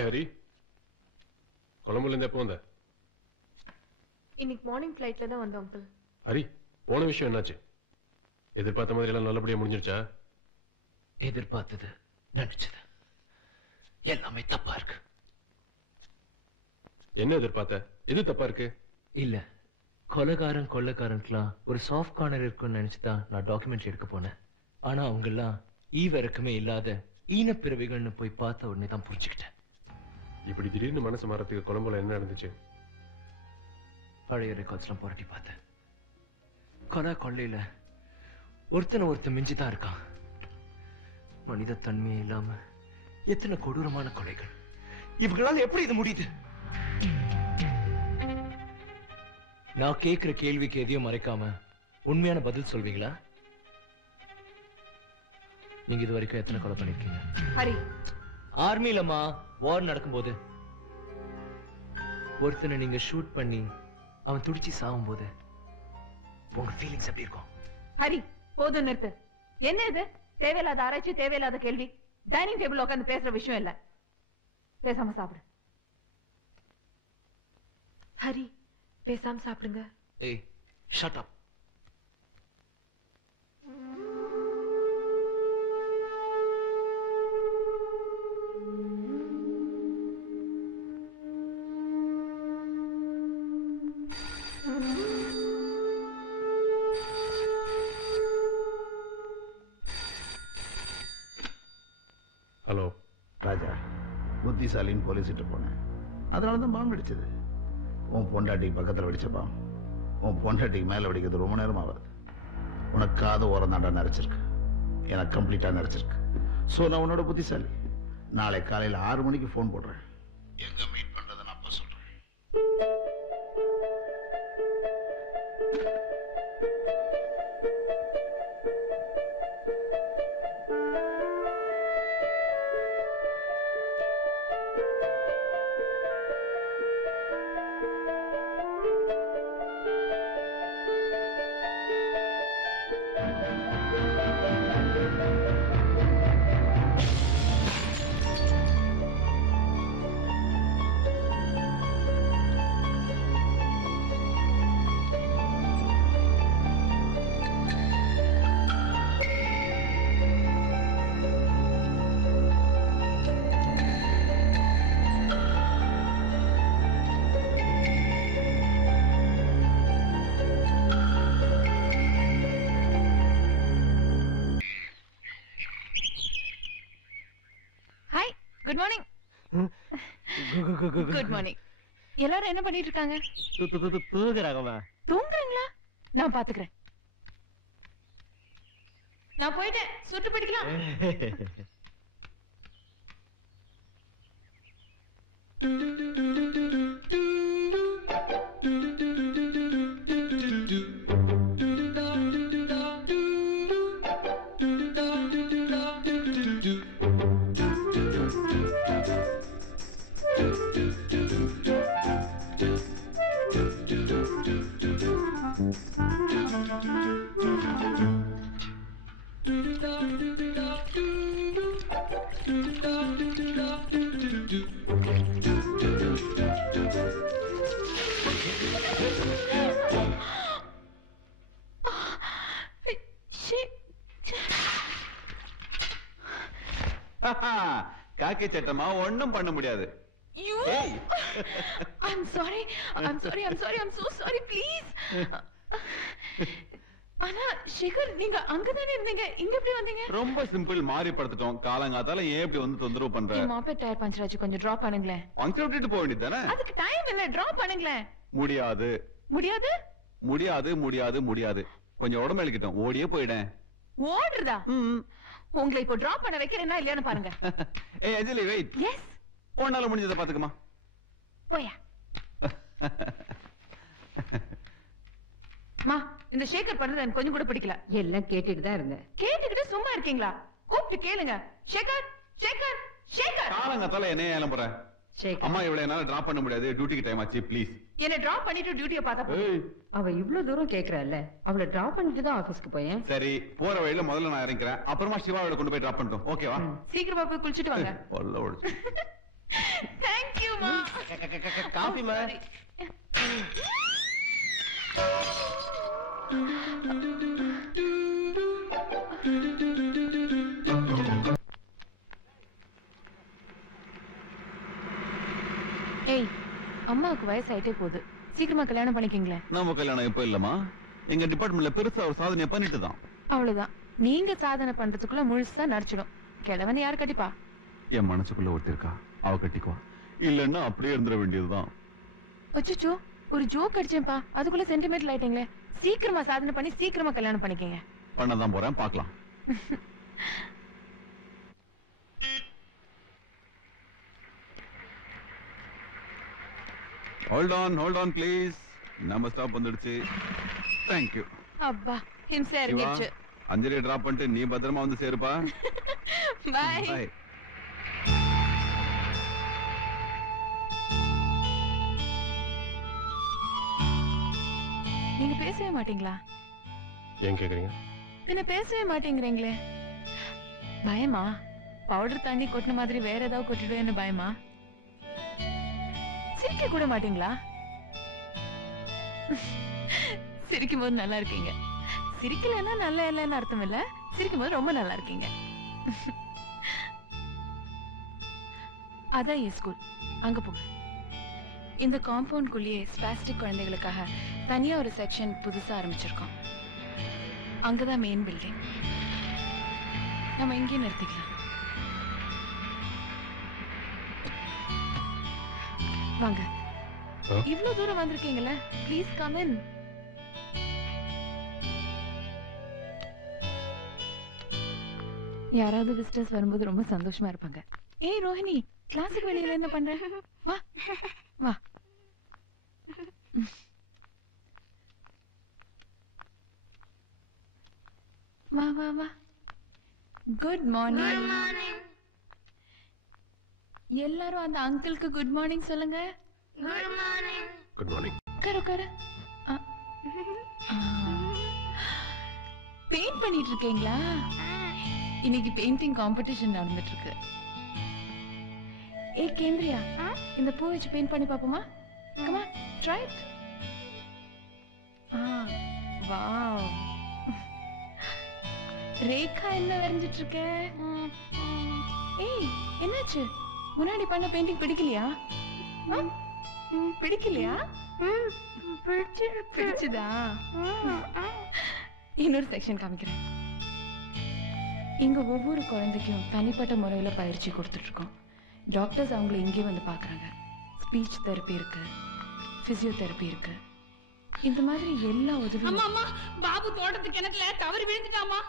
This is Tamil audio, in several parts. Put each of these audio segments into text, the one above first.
ஹாய் ஹரி. கொலம்புல இருந்து எப்போ வந்த? இன்னைக்கு மார்னிங் ஃப்ளைட்ல தான் வந்தோம் அங்கிள். ஹரி, போன விஷயம் என்னாச்சு? எதிர்பார்த்த மாதிரி எல்லாம் நல்லபடியா முடிஞ்சிருச்சா? எதிர்பார்த்தது நினைச்சது எல்லாமே தப்பா இருக்கு. என்ன எதிர்பார்த்த? எது தப்பா இருக்கு? இல்ல, கொள்ளக்காரன்லாம் ஒரு சாஃப்ட் கார்னர் இருக்குன்னு நினைச்சுதான் நான் டாக்குமெண்ட்ரி எடுக்க போனேன். ஆனா அவங்க எல்லாம் ஈவிரக்கமே இல்லாத ஈனப்பிறவிகள்னு போய் பார்த்த உடனே தான் புரிஞ்சுக்கிட்டேன். இப்படி திடீர்னு மனசு மாறத்துக்கு கொலம்புல என்ன நடந்துச்சு? பழைய ரெக்கார்ட்ஸ்லாம் புரட்டி பார்த்தேன். கொள்ளையில ஒருத்தன் மிஞ்சிதான் இருக்கான். மனித தன்மையே இல்லாம எத்தனை கொடூரமான கொலைகள். இவங்களால எப்படி இது முடியுது? நான் கேட்கிற கேள்விக்கு எதையும் மறைக்காம உண்மையான பதில் சொல்வீங்களா? நீங்க இது வரைக்கும் எத்தனை கொலை பண்ணிருக்கீங்க? ஹரி, ஆர்மிலமா வார் நடக்கும்போது ஒருத்தனை நீங்க ஷூட் பண்ணி அவன் துடிச்சு சாகும் போது உங்க ஃபீலிங்ஸ் எப்படி இருக்கும்? ஹரி, போதும் நிறுத்து. என்ன இது? தேவையில்லாத ஆராய்ச்சி, தேவையில்லாத கேள்வி. டைனிங் டேபிள் உட்கார்ந்து பேசுற விஷயம் இல்ல. பேசாம சாப்பிடு. ஹரி, பேசாம சாப்பிடுங்க. ஏய், ஷட் அப். ஹலோ ராஜா, புத்திசாலின்னு போலீஸ்கிட்ட போனேன். அதனால தான் பாம்பு வெடிச்சது. உன் பொண்டாட்டிக்கு பக்கத்தில் வெடிச்ச பாம்பு உன் பொண்டாட்டிக்கு மேலே வெடிக்கிறது ரொம்ப நேரம் ஆகுது. உனக்காத ஓரம் தாண்டா நிறைச்சிருக்கு, எனக்கு கம்ப்ளீட்டாக நிறைச்சிருக்கு. ஸோ நான் உன்னோட புத்திசாலி. நாளை காலையில் 6 மணிக்கு ஃபோன் போடுறேன். எங்கே மீட் பண்ணுறதை நான் அப்போ சொல்கிறேன். Good morning. Good morning. எல்லாரும் என்ன பண்ணிட்டு இருக்காங்க? தூங்குறாங்கம்மா. தூங்குறீங்களா? நான் பாத்துக்கிறேன். நான் போயிட்டேன். சுட்டு பிடிக்கலாம். காக்கி சட்டமா ஒண்ணும் பண்ண முடியாது. I'm sorry. I'm so sorry. Please. ஆனா சேகர், நீங்க அங்கதானே இருந்தீங்க, இங்க எப்படி வந்தீங்க? ரொம்ப சிம்பிள், மாறி படுத்துட்டோம். காலங்காத்தால ஏன் இப்படி வந்து தொந்தரவு பண்ற? மாப்பெட் டயர் பஞ்சர் ஆச்சு, கொஞ்சம் டிராப் பண்ணுங்களேன். பஞ்சர் விட்டுட்டு போக வேண்டியதானே? அதுக்கு டைம் இல்ல, டிராப் பண்ணுங்களேன். முடியாது. முடியாது? முடியாது முடியாது முடியாது. கொஞ்சம் உடம்பு இழுக்கிட்டோம், ஓடியே போயிடேன். ஓடுறதா? உங்களை இப்போ டிராப் பண்ண வைக்கிறேன்னா இல்லையான்னு பாருங்க. ஏய் அஞ்சலி, வெயிட். எஸ். உன்னால முடிஞ்சதை பாத்துக்கமா. போயா. மா, இந்த சேகர் பண்றது எனக்கு கொஞ்சம் கூட பிடிக்கல. எல்லாம் கேட்டுட்டு தான் இருந்தேன். கேட்டுக்கிட்டு சும்மா இருக்கீங்களா? கூப்பிட்டு கேளுங்க. சேகர், சேகர், சேகர். காலங்காத்தால என்ன ஏலம் போற? அம்மா இவ்வளவு என்னால டிராப் பண்ண முடியாது, டியூட்டிக்கு டைம் ஆச்சு, ப்ளீஸ். என்ன டிராப் பண்ணிட்டு டியூட்டியை பார்த்தா போதும். அவ இவ்ளோ தூரம் கேக்குறாள்ல, அவளை டிராப் பண்ணிட்டு தான் ஆபீஸ்க்கு போயேன். சரி, போற வழியில முதல்ல நான் இறங்கிறேன், அப்புறமா சிவாவோட கொண்டு போய் டிராப் பண்ணிட்டோம். ஓகேவா? சீக்கிரமா போய் குளிச்சிட்டு வாங்க. தேங்க்யூமா. காஃபிமா. ஏய், அம்மாவுக்கு வயசாயிட்டே போகுது, சீக்கிரமா கல்யாணம் பண்ணிக்கீங்களேன். நம்ம கல்யாணம் எப்ப இல்லமா, எங்க டிபார்ட்மெண்ட்ல பெருசா ஒரு சாதனையை பண்ணிட்டு தான். அவ்வளவுதான், நீங்க சாதனை பண்றதுக்குள்ள முழுசா நடிச்சிடும். கிழவன் யாரு கட்டிப்பா? என் மனசுக்குள்ள ஒருத்தி இருக்கா, அவ கட்டிக்குவா. இல்லன்னா அப்படியே இருந்துட வேண்டியதுதான். அச்சோ, ஒரு ஜோக் அடிச்சேன்ப்பா, அதுக்குள்ள சென்டிமெண்டல் ஆயிட்டீங்களே. சீக்கிரமா சாதனை பண்ணி சீக்கிரமா கல்யாணம் பண்ணிக்கங்க. பண்ணதான் போறேன், பார்க்கலாம். Hold on please. நம்ம ஸ்டாப் வந்துடுச்சு. Thank you. அப்பா, ஹிம்சை இறங்கிடுச்சு. அஞ்சலி டிராப் பண்ணிட்டு நீ பத்திரமா வந்து சேருப்பா. பை. பை. நீங்க பேசவே மாட்டீங்களா? ஏன் கேக்குறீங்க? பின்ன பேசவே மாட்டேங்கிறீங்களே. பயமா? பவுடர் தண்ணி கொட்டின மாதிரி வேற ஏதாவது கொட்டிடுவேன்னு பயமா? சிரிக்க கூட மாட்டீங்களா? சிரிக்கும் போது நல்லா இருக்கீங்க. சிரிக்கலன்னா நல்லா இல்லைன்னு அர்த்தம் இல்ல, சிரிக்கும் போது ரொம்ப நல்லா இருக்கீங்க. அதான் என் ஸ்கூல், அங்க போங்க. இந்த காம்பவுண்ட்குள்ளேயே ஸ்பாஸ்டிக் குழந்தைகளுக்காக தனியா ஒரு செக்ஷன் புதுசா ஆரம்பிச்சிருக்கோம். அங்கதான் மெயின் பில்டிங். நம்ம இங்கேயே நிறுத்திக்கலாம். வாங்க. இவ்வளவு தூரம் வந்திருக்கீங்கல்ல, ப்ளீஸ் கம் இன். யாராவது விசிட்டர்ஸ் வரும்போது ரொம்ப சந்தோஷமா இருப்பாங்க. ஏய் ரோஹிணி, கிளாஸுக்கு வெளியில என்ன பண்ற? வா வா. வா வா வா. Good morning. எல்லாரும் அந்த அங்கிளுக்கு குட் மார்னிங் சொல்லுங்க. Good morning. உட்காரு உட்காரு. பெயிண்ட் பண்ணிட்டு இருக்கீங்களா? இன்னைக்கு பெயிண்டிங் காம்படிஷன் நடந்துட்டு இருக்கு. ஏ கேந்திரியா, இந்த பூ வச்சு பெயிண்ட் பண்ணி பாப்போமா? Come on, try it. Wow. Rekha என்ன வரைஞ்சிட்டு இருக்க? ஏய், என்னாச்சு? முன்னாடி பண்ண பெயிண்டிங் பிடிக்கலையா? பிடிக்கலையா? பிடிச்சதா? இன்னொரு செக்ஷன் காமிக்கிறேன். இங்க ஒவ்வொரு குழந்தைக்கும் தனிப்பட்ட முறையில பயிற்சி கொடுத்துட்டு இருக்கோம். டாக்டர்ஸ் அவங்களை இங்கே வந்து பாக்குறாங்க. ஸ்பீச் தெரப்பி இருக்கு, பிசியோதெரப்பி இருக்கு. இந்த மாதிரி எல்லா உதவியும். அம்மா அம்மா, பாபு தோட்டத்து கிணத்துல தவறி விழுந்துட்டாமா.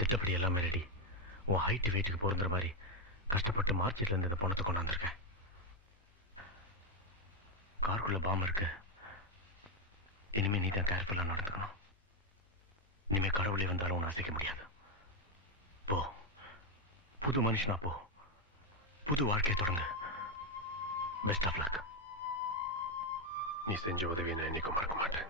திட்டப்படி எல்லாமே ரெடி. உன் ஹைட் வெயிட்டுக்கு பொருந்துற மாதிரி கஷ்டப்பட்டு மார்க்கெட்ல இருந்து இந்த பணத்தை கொண்டாந்துருக்கேன். காருக்குள்ள பாம் இருக்கு. இனிமே நீ தான் கேர்ஃபுல்லா நடந்துக்கணும். இனிமே கடவுளே வந்தாலும் உன்னை அசைக்க முடியாது. போ, புது மனுஷனா போ, புது வாழ்க்கையை தொடங்க. Best of luck. நீ செஞ்ச உதவியை நான் என்னைக்கும் மறக்க மாட்டேன்.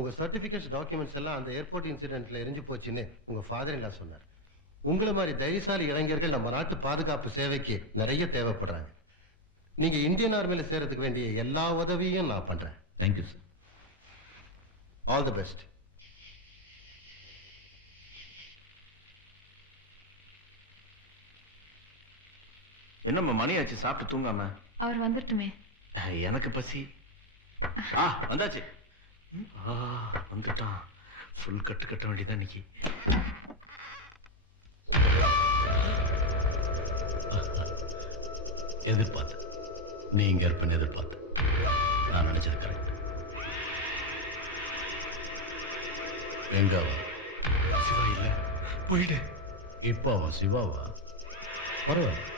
உங்க சர்டிபிகேட்ஸ் டாக்குமெண்ட்ஸ் எல்லாம் அந்த ஏர்போர்ட் இன்சிடென்ட்ல எரிஞ்சு போச்சுன்னு உங்க ஃபாதர் இல்லா சொன்னார். உங்களை மாதிரி தைரியசாலி இளைஞர்கள் நம்ம நாட்டு பாதுகாப்பு சேவைக்கு நிறைய தேவைப்படுறாங்க. நீங்க இந்தியன் ஆர்மியில சேரத்துக்கு வேண்டிய எல்லா உதவியும் நான் பண்றேன். Thank you sir. All the best. என்னம்மா மணி ஆச்சு, சாப்பிட்டு தூங்காம? அவர் வந்துட்டுமே. எனக்கு பசி. வந்தாச்சு. வந்துட்டான். ஃபுல் கட்டு கட்ட வேண்டியதான் இன்னைக்கு. எதிர்பார்த்து நீ இங்க இருப்பேன்னு எதிர்பார்த்து நான் நினைச்சது கரெக்ட். எங்க அவன்? சிவா இல்ல, போயிடு. இப்ப அவன் சிவாவா? பரவாயில்ல.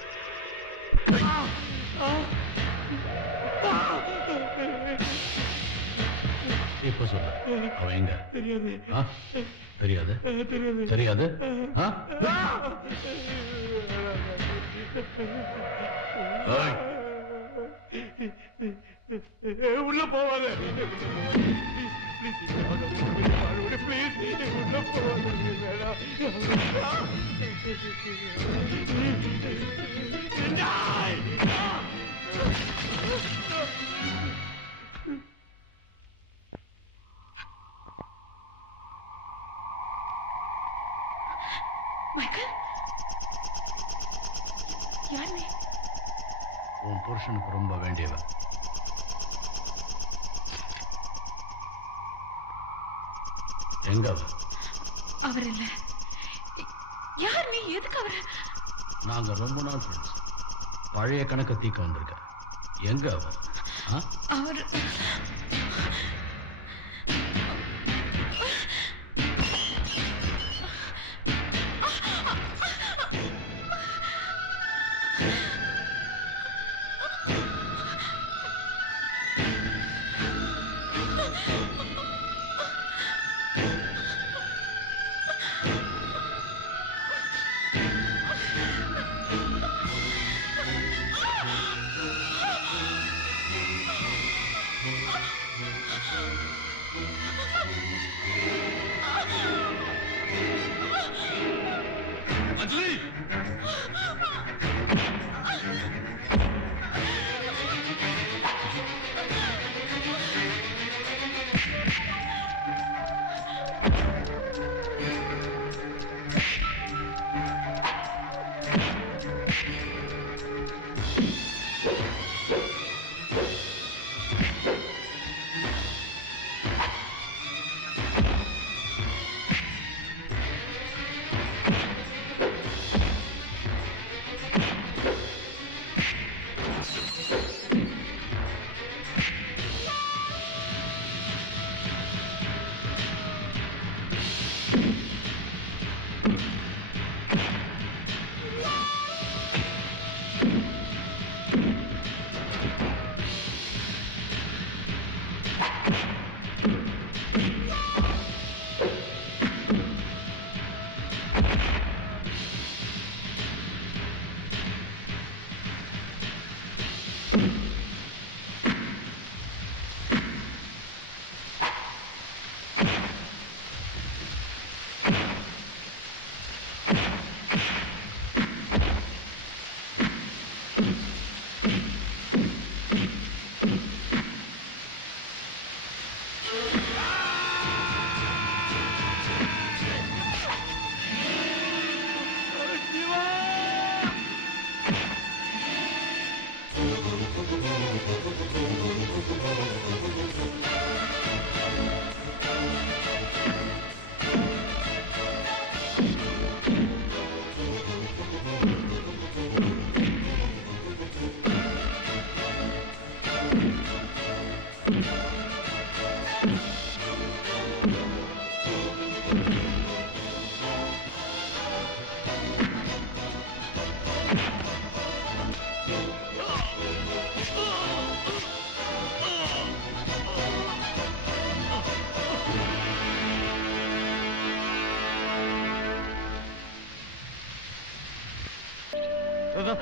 இப்ப சொல்ல அவன் எங்க? தெரியாது. தெரியாது தெரியாது. உள்ள போவாங்க. மைக்கேல், யார் நீ? உன் புருஷனுக்கு ரொம்ப வேண்டியவன். எங்க அவர் இல்ல. யார் நீ? எதுக்கு அவரு? நாங்க ரொம்ப நாள் ஃப்ரெண்ட்ஸ். பழைய கணக்கு தீக்க வந்திருக்க. எங்க அவர்? அவர்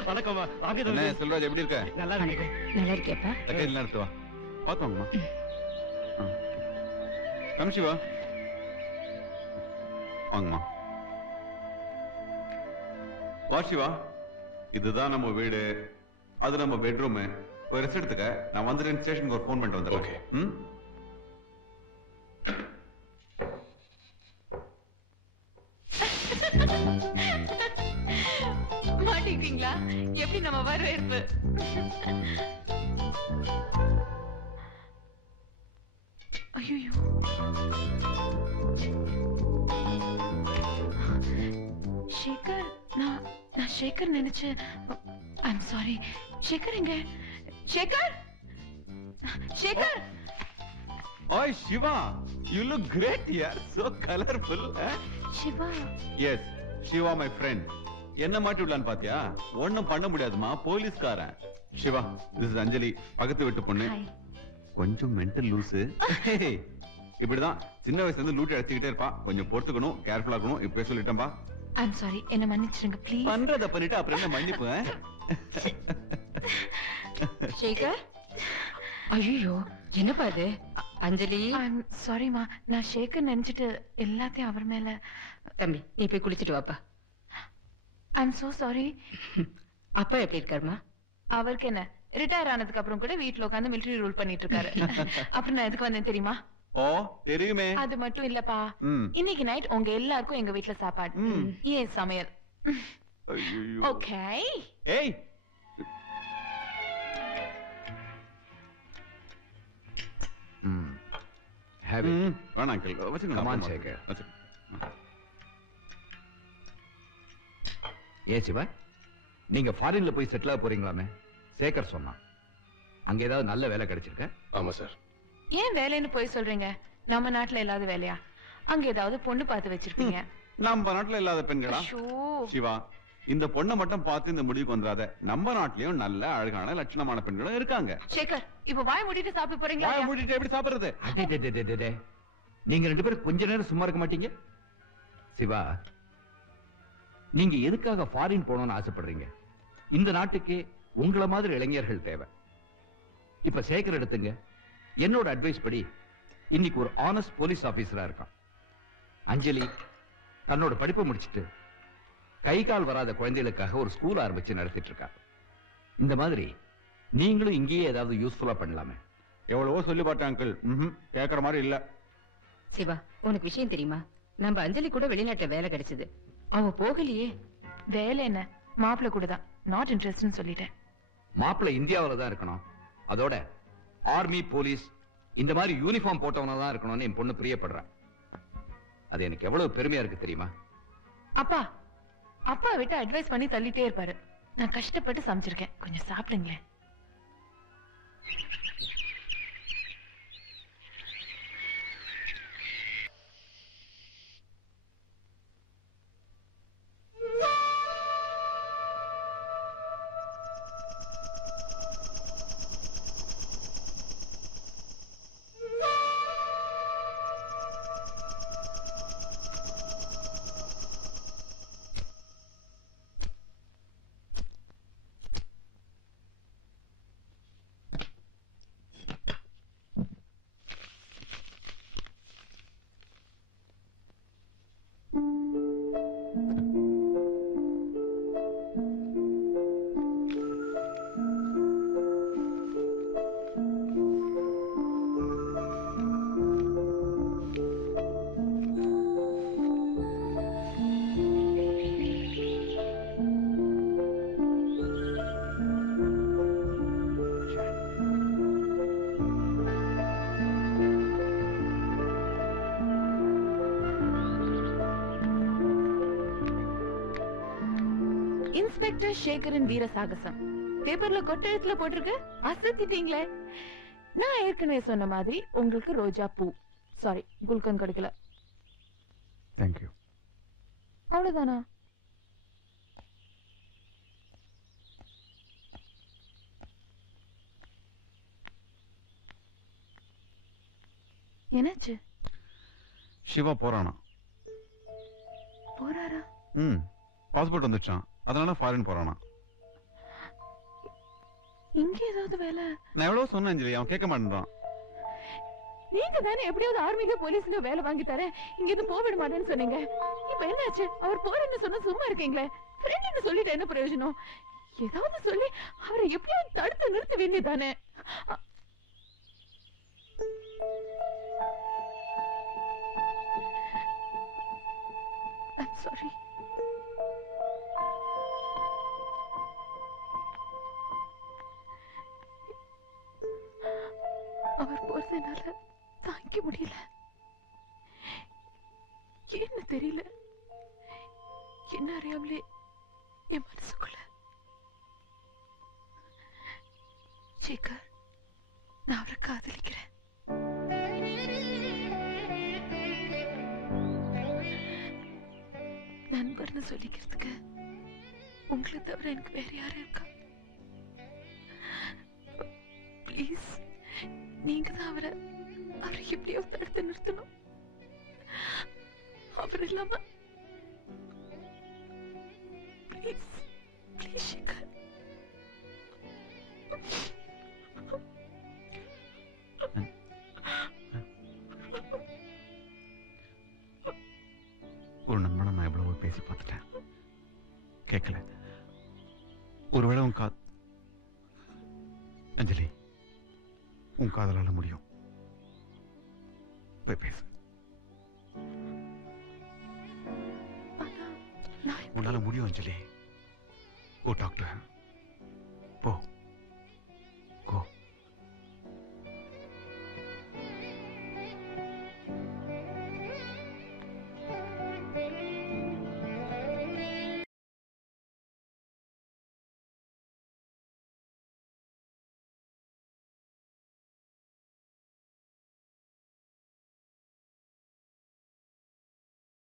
வணக்கம்மா வாங்க என்ன செல்வராஜ் எப்படி இருக்க? நல்லா இருக்கு. நல்லா இருக்கியாப்பா? கையில் நடத்து வா. பார்த்து வாங்கம்மா. கம் சிவா. வாங்கம்மா. வா சிவா. இதுதான் நம்ம வீடு. அது நம்ம பெட்ரூம். போய் ரெஸ்ட் எடுத்துக்க. நான் வந்துட்டு ஸ்டேஷனுக்கு ஒரு ஃபோன் பண்ணிட்டு வந்துடுறேன். ஓகே. ம். மாட்டிக்கிட்டீங்களா? எப்படி நம்ம வரவேற்பு? ஐயோ, சேகர், நான் சேகர் நினைச்சு. I'm sorry. சேகர் எங்க? Sekar, Sekar. Oi Shiva, you look great here. So colorful. Siva. Yes, Shiva my friend. என்ன மாட்டி விடலான்னு பாத்தியா? ஒண்ணும் பண்ண முடியாதுமா, போலீஸ்காரன். சிவா, this is அஞ்சலி, பக்கத்து வீட்டு பொண்ணு. கொஞ்சம் மென்டல் லூசு. இப்படிதான் சின்ன வயசுல இருந்து லூட்டி அடிச்சுக்கிட்டே இருப்பா. கொஞ்சம் பொறுத்துக்கணும், கேர்ஃபுல்லா இருக்கணும். இப்பவே சொல்லிட்டேன்பா. ஐம் சாரி, என்ன மன்னிச்சிடுங்க ப்ளீஸ். பண்றத பண்ணிட்டு அப்புறம் என்ன மன்னிப்பு? சேகர், ஐயோ என்னப்பா இது? அஞ்சலி, ஐம் சாரிமா, நான் சேகர் நினைச்சிட்டு எல்லாத்தையும் அவர் மேல. தம்பி நீ போய் குளிச்சிட்டு வாப்பா. I'm so sorry. அப்பா எப்படி இருக்காருமா? அவருக்கு என்ன, ரிட்டையர் ஆனதுக்கு அப்புறம் கூட வீட்ல உட்கார்ந்து மிலிட்டரி ரூல் பண்ணிட்டு இருக்காரு. அப்புறம் நான் எதுக்கு வந்தேன் தெரியுமா? ஓ தெரியுமே. அது மட்டும் இல்லப்பா, இன்னைக்கு நைட் உங்க எல்லாருக்கும் எங்க வீட்ல சாப்பாடு. ஏன் சமையல். ஓகே. ஏய் Have it. வேணாம் அங்கிள், வச்சுக்கோங்க. Come on, Shekhar. ஏன் சிவா, நீங்க ஃபாரின்ல போய் செட்டில் ஆக போறீங்களாமே? சேகர் சொன்னான். அங்க ஏதாவது நல்ல வேலை கிடைச்சிருக்க? ஆமா சார். ஏன் வேலைன்னு போய் சொல்றீங்க? நம்ம நாட்டுல இல்லாத வேலையா? அங்க ஏதாவது பொண்ணு பார்த்து வச்சிருப்பீங்க. நம்ம நாட்டுல இல்லாத பெண்களா? சிவா, இந்த பொண்ணை மட்டும் பார்த்து இந்த முடிவுக்கு வந்துடாத. நம்ம நாட்டிலயும் நல்ல அழகான லட்சணமான பெண்களும் இருக்காங்க. சேகர், இப்ப வாய் மூடிட்டு சாப்பிட போறீங்களா? வாய் மூடிட்டு எப்படி சாப்பிடுறது? நீங்க ரெண்டு பேரும் கொஞ்ச நேரம் சும்மா இருக்க மாட்டீங்க? சிவா, நீங்க எதுக்காக ஃபாரின் போகணும்னு ஆசைப்படுறீங்க? இந்த நாட்டுக்கே உங்களை மாதிரி இளைஞர்கள் தேவை. இப்ப சேகர் எடுத்துங்க. என்னோட அட்வைஸ் படி இன்னைக்கு ஒரு ஆனஸ்ட் போலீஸ் ஆபீசரா இருக்கான். அஞ்சலி தன்னோட படிப்பை முடிச்சிட்டு கை கால் வராத குழந்தைகளுக்காக ஒரு ஸ்கூல் ஆரம்பிச்சு நடத்திட்டு இருக்கா. இந்த மாதிரி நீங்களும் இங்கேயே ஏதாவது யூஸ்ஃபுல்லா பண்ணலாமே. எவ்வளவோ சொல்லி பார்த்தேன் அங்கிள், கேட்கற மாதிரி இல்ல. சிவா, உனக்கு விஷயம் தெரியுமா? நம்ம அஞ்சலி கூட வெளிநாட்டுல வேலை கிடைச்சது. அவ போகலையே. வேலை என்ன, மாப்பிள்ள கூட தான். நாட் இன்ட்ரெஸ்ட்னு சொல்லிட்டேன். மாப்பிள்ள இந்தியாவில தான் இருக்கணும். அதோட ஆர்மி, போலீஸ் இந்த மாதிரி யூனிஃபார்ம் போட்டவனா தான் இருக்கணும்னு என் பொண்ணு பிரியப்படுறா. அது எனக்கு எவ்வளவு பெருமையா இருக்கு தெரியுமா? அப்பா, அப்பா விட்டு அட்வைஸ் பண்ணி தள்ளிட்டே இருப்பாரு. நான் கஷ்டப்பட்டு சமைச்சிருக்கேன், கொஞ்சம் சாப்பிடுங்களேன். இன்ஸ்பெக்டர் சேகரின் வீர சாகசம் பேப்பர்ல கொட்டெழுத்துல போட்டிருக்கு. அசத்திட்டீங்களே. நான் ஏற்கனவே சொன்ன மாதிரி உங்களுக்கு ரோஜா பூ, சாரி குல்கன் கிடைக்கல. தேங்க்யூ. அவ்வளவுதானா? என்னாச்சு? சிவா போறானா? போறாரா? பாஸ்போர்ட் வந்துச்சான், அதனால ஃபாரின் போறானா. இங்க ஏதாவது வேலை? நான் எவ்வளவு சொன்னேன் அஞ்சலி, அவன் கேட்க மாட்டேன்றான். நீங்க தானே எப்படியாவது ஆர்மில போலீஸ்ல வேலை வாங்கி தரேன், இங்க இருந்து போவிட மாட்டேன்னு சொன்னீங்க. இப்ப என்னாச்சு? அவர் போறேன்னு சொன்னா சும்மா இருக்கீங்களே? ஃப்ரெண்ட்னு சொல்லிட்டு என்ன பிரயோஜனம்? ஏதாவது சொல்லி அவரை எப்படியாவது தடுத்து நிறுத்த வேண்டியதானே? I'm sorry. அவர் போறதுனால தாங்கிக்க முடியல. என்ன தெரியல, என்ன அறியாமலே என் மனசுக்குள்ள. சேகர், நான் அவரை காதலிக்கிறேன். நண்பர்னு சொல்லிக்கிறதுக்கு உங்களை தவிர எனக்கு வேற யாரும் இருக்கா? ப்ளீஸ், நீங்க தான் அவரை எப்படியாவது தடுத்து நிறுத்தணும். அவர் இல்லாம ப்ளீஸ் ப்ளீஸ் சேகர். ஒரு நண்பனை நான் எவ்வளவோ பேசி பார்த்துட்டேன், கேட்கல. ஒருவேளை உன் அஞ்சலி, உன் காதலால முடியும். போய் பேசு. உன்னால முடியும் அஞ்சலி. Go talk to him.